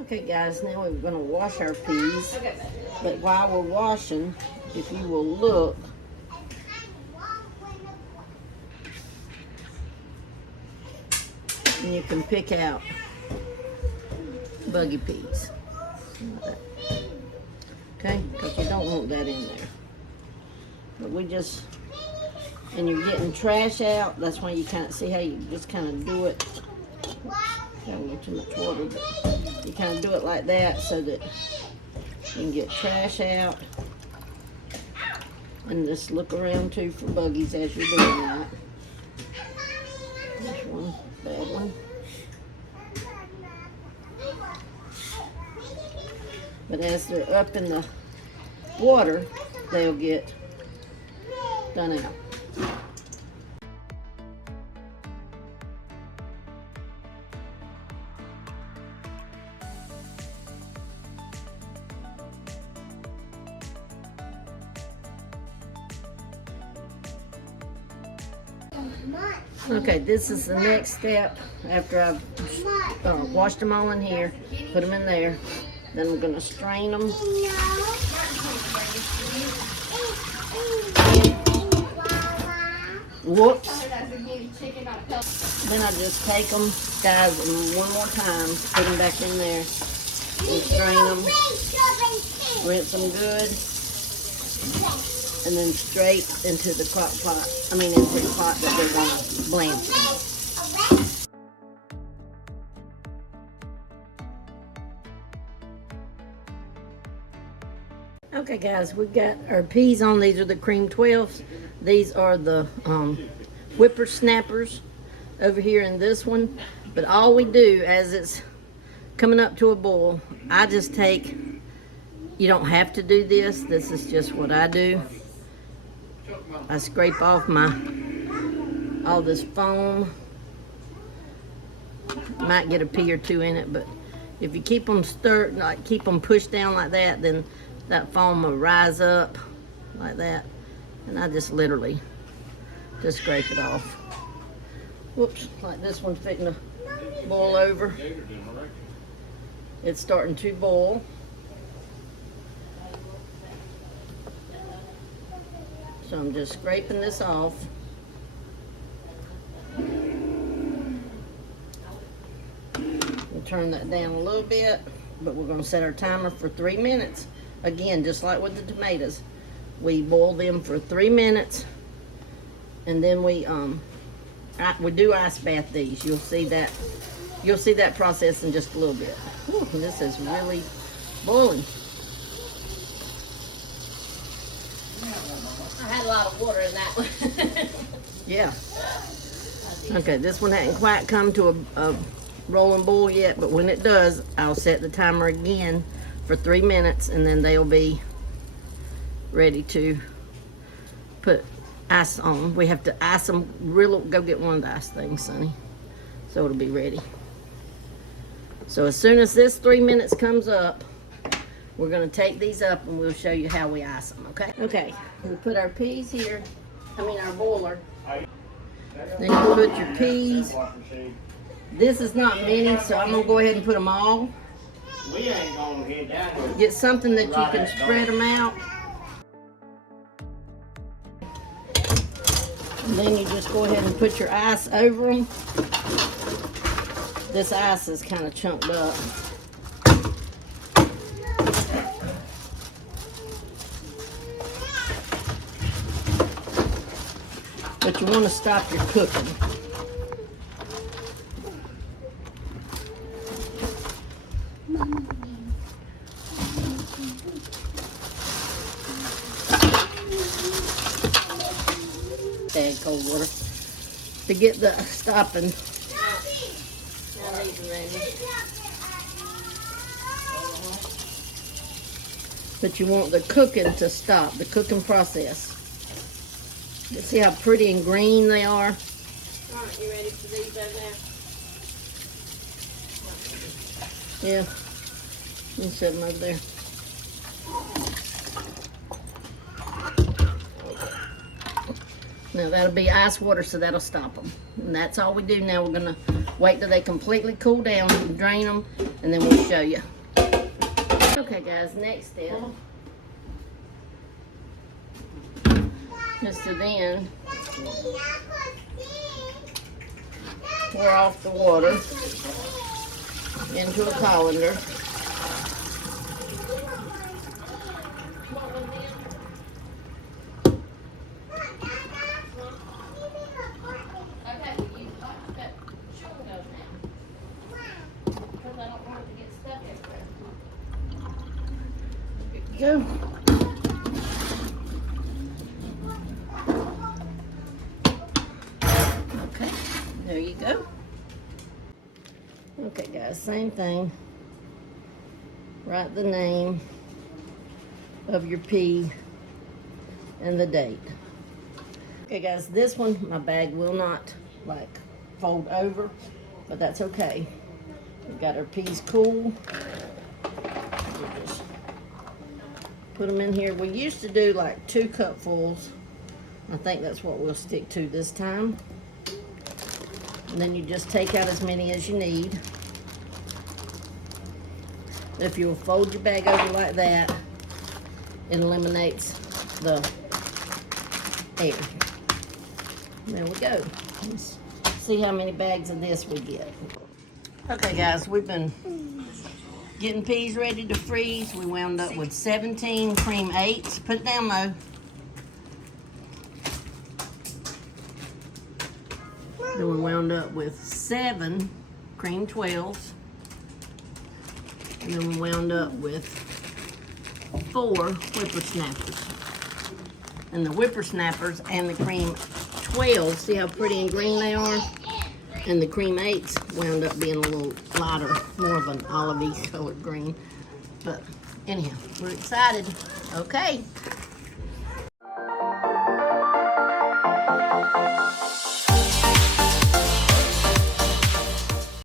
Okay guys, now we're going to wash our peas. But while we're washing, if you will look, and you can pick out buggy peas. Okay, because you don't want that in there. But we just, and you're getting trash out. That's why you can't see how you just kind of do it. Got a little too much water, but you kind of do it like that so that you can get trash out. And just look around too for buggies as you're doing that. This one, bad one. But as they're up in the water, they'll get done out. Okay, this is the next step after I've washed them all in here, put them in there. Then we're going to strain them. Whoops. Then I just take them, guys, and one more time, put them back in there and strain them. Rinse them good. And then straight into the crock pot. Into the pot that they're going to blanch in. Okay guys, we've got our peas on. These are the cream 12s. These are the whippersnappers over here in this one. But all we do as it's coming up to a boil, I just take, you don't have to do this. This is just what I do. I scrape off all this foam. Might get a pea or two in it, but if you keep them stirred, like keep them pushed down like that, then that foam will rise up like that. And I just literally just scrape it off. Whoops, like this one's fitting to boil over. It's starting to boil. So I'm just scraping this off. We'll turn that down a little bit, but we're going to set our timer for 3 minutes. Again, just like with the tomatoes, we boil them for 3 minutes, and then we do ice bath these. You'll see that process in just a little bit. Whew, this is really boiling. I had a lot of water in that one. Yeah. Okay, this one hasn't quite come to a rolling boil yet, but when it does, I'll set the timer again for 3 minutes, and then they'll be ready to put ice on. We have to ice them go get one of the ice things, Sonny, so it'll be ready. So as soon as this 3 minutes comes up, we're going to take these up and we'll show you how we ice them, okay? Okay, we put our peas here, our boiler. Then you put your peas. This is not many, so I'm going to go ahead and put them all. We ain't gonna get down. Get something that you can spread them out. And then you just go ahead and put your ice over them. This ice is kind of chunked up. But you want to stop your cooking. Add cold water to get the stopping. But you want the cooking to stop, the cooking process. You see how pretty and green they are? Alright, you ready for these over there? Yeah. You can set them over there. Now that'll be ice water, so that'll stop them. And that's all we do now. We're gonna wait till they completely cool down, drain them, and and then we'll show you. Okay guys, next step is to then pour off the water into a colander. Go. Okay, there you go. Okay guys, same thing. Write the name of your pea and the date. Okay guys, this one, my bag will not like fold over, but that's okay. We've got our peas cool. We'll just put them in here. We used to do like 2 cupfuls. I think that's what we'll stick to this time. And then you just take out as many as you need. If you'll fold your bag over like that, it eliminates the air. There we go. Let's see how many bags of this we get. Okay guys, we've been getting peas ready to freeze. We wound up with 17 cream 8s. Put it down, Mo. Then we wound up with 7 cream 12s. And then we wound up with 4 whippersnappers. And the whippersnappers and the cream 12s, see how pretty and green they are? And the cream 8s wound up being a little lighter, more of an olivey colored green. But anyhow, we're excited. Okay.